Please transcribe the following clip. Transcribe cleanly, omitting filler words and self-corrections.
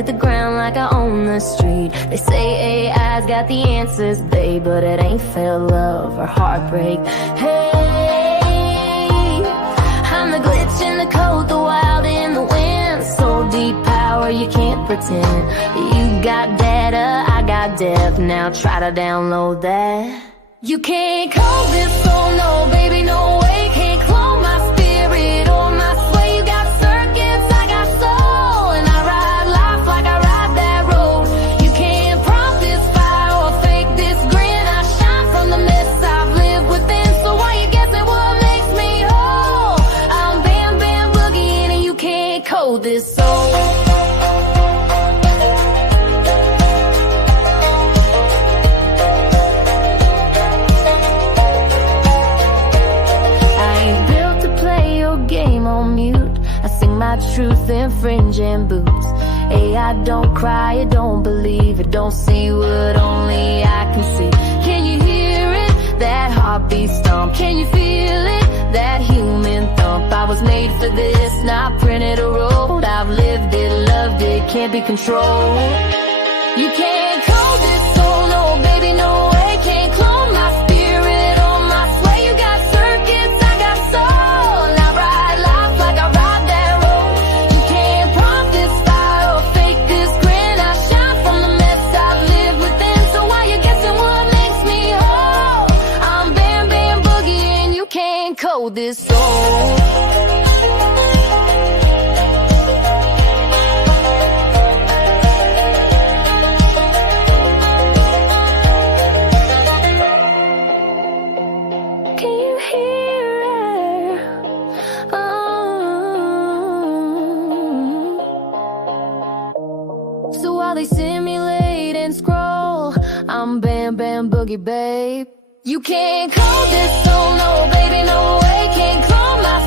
hit the ground like I own the street. They say AI's got the answers, babe, but it ain't fair love or heartbreak. Hey, I'm the glitch in the code, the wild in the wind. So deep power you can't pretend. You got data, I got depth. Now try to download that. You can't call this, oh no, baby, no way. Can't clone my spirit or my sway. You got circuits, I got soul, and I ride life like I ride that road. You can't prompt this fire or fake this grin. I shine from the mess I've lived within. So why you guessing what makes me whole? I'm Bam Bam Boogie and you can't code this soul. I sing my truth in fringe and boots. Hey, I don't cry, I don't believe it, don't see what only I can see. Can you hear it? That heartbeat stomp. Can you feel it? That human thump. I was made for this, not printed or rolled. I've lived it, loved it, can't be controlled. You can't code this soul, no baby, no way. Can't clone my spirit or my sway. You got circuits, I got soul, and I ride life like I ride that road. You can't prompt this fire or fake this grin. I shine from the mess I've lived within. So why you guessing what makes me whole? I'm Bam Bam Boogie and you can't code this soul. So while they simulate and scroll, I'm Bam Bam Boogie, babe. You can't call this soul, no baby, no way. Can't clone my